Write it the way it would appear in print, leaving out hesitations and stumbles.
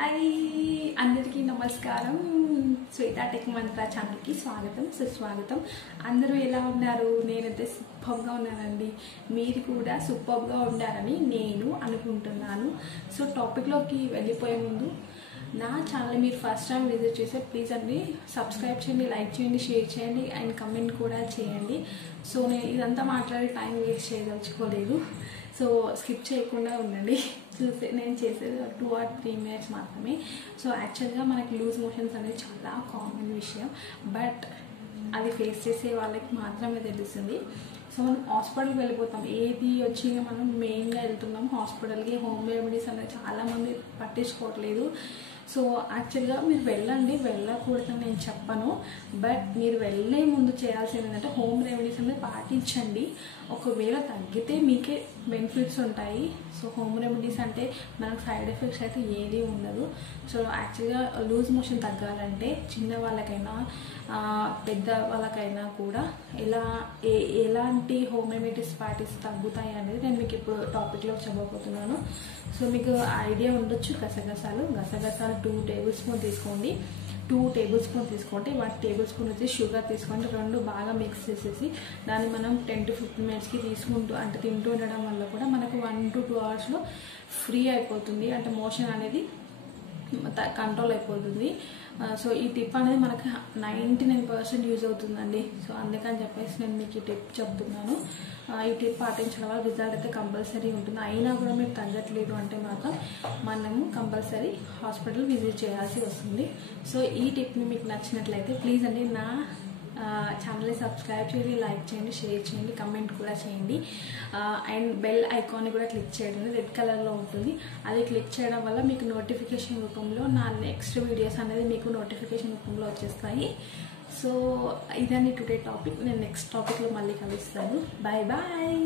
Hi అందరికీ నమస్కారం. Shweta tech మంత్ర ఛానల్కి స్వాగతం సుస్వాగతం. అందరూ ఎలా ఉన్నారు? నేనైతే సూపర్గా ఉన్నానండి. మీరు కూడా సూపర్గా ఉండాలని నేను అనుకుంటున్నాను. సో టాపిక్లోకి వెళ్ళిపోయే ముందు నా ఛానల్ మీరు ఫస్ట్ టైం విజిట్ చేస్తే ప్లీజ్ అండి సబ్స్క్రైబ్ చేయండి, లైక్ చేయండి, షేర్ చేయండి అండ్ కమెంట్ కూడా చేయండి. సో నేను ఇదంతా మాట్లాడి టైం వేస్ట్ చేయదలుచుకోలేదు. సో స్కిప్ చేయకుండా ఉండండి. నేను చేసేది 2 or 3 minutes మాత్రమే. సో యాక్చువల్గా మనకి లూజ్ మోషన్స్ అనేది చాలా కామన్ విషయం, బట్ అది ఫేస్ చేసే వాళ్ళకి మాత్రమే తెలుస్తుంది. సో మనం హాస్పిటల్కి వెళ్ళిపోతాం, ఏది వచ్చి మనం మెయిన్గా వెళ్తున్నాం హాస్పిటల్కి. హోమ్ రెమెడీస్ అనేది చాలామంది పట్టించుకోవట్లేదు. సో యాక్చువల్గా మీరు వెళ్ళండి, వెళ్ళకూడదని నేను చెప్పను, బట్ మీరు వెళ్ళే ముందు చేయాల్సింది ఏంటంటే హోమ్ రెమెడీస్ అనేది పాటించండి. ఒకవేళ తగ్గితే మీకే బెనిఫిట్స్ ఉంటాయి. సో హోమ్ రెమెడీస్ అంటే మనకు సైడ్ ఎఫెక్ట్స్ అయితే ఏది ఉండదు. సో యాక్చువల్గా లూజ్ మోషన్ తగ్గాలంటే చిన్న వాళ్ళకైనా పెద్ద వాళ్ళకైనా కూడా ఎలాంటి హోమ్ రెమెడీస్ పాటిస్తే తగ్గుతాయి అనేది నేను మీకు ఇప్పుడు టాపిక్లో చెప్పబోతున్నాను. సో మీకు ఐడియా ఉండొచ్చు. గసగసాలు 2 టేబుల్ స్పూన్ తీసుకోండి. 2 టేబుల్ స్పూన్ తీసుకోండి. 1 టేబుల్ స్పూన్ వచ్చి షుగర్ తీసుకోండి. 2 బాగా మిక్స్ చేసేసి దాన్ని మనం 10 to 15 minutesకి తీసుకుంటూ అంటే తింటూ ఉండడం వల్ల కూడా మనకు 1 to 2 hours ఫ్రీ అయిపోతుంది. అంటే మోషన్ అనేది కంట్రోల్ అయిపోతుంది. సో ఈ టిప్ అనేది మనకు 99% యూజ్ అవుతుందండి. సో అందుకని చెప్పేసి నేను మీకు ఈ టిప్ చెప్తున్నాను. ఈ టిప్ పాటించడం వల్ల రిజల్ట్ అయితే కంపల్సరీ ఉంటుంది. అయినా కూడా మీరు తగ్గట్లేదు అంటే మాత్రం మనము కంపల్సరీ హాస్పిటల్ విజిట్ చేయాల్సి వస్తుంది. సో ఈ టిప్ని మీకు నచ్చినట్లయితే ప్లీజ్ అండి నా ఛానల్ని సబ్స్క్రైబ్ చేయండి, లైక్ చేయండి, షేర్ చేయండి, కమెంట్ కూడా చేయండి. అండ్ బెల్ ఐకాన్ని కూడా క్లిక్ చేయండి, రెడ్ కలర్లో ఉంటుంది. అది క్లిక్ చేయడం వల్ల మీకు నోటిఫికేషన్ రూపంలో నా నెక్స్ట్ వీడియోస్ అనేది మీకు నోటిఫికేషన్ రూపంలో వచ్చేస్తాయి. సో ఇదండి టుడే టాపిక్. నేను నెక్స్ట్ టాపిక్లో మళ్ళీ కలుస్తాను. Bye bye.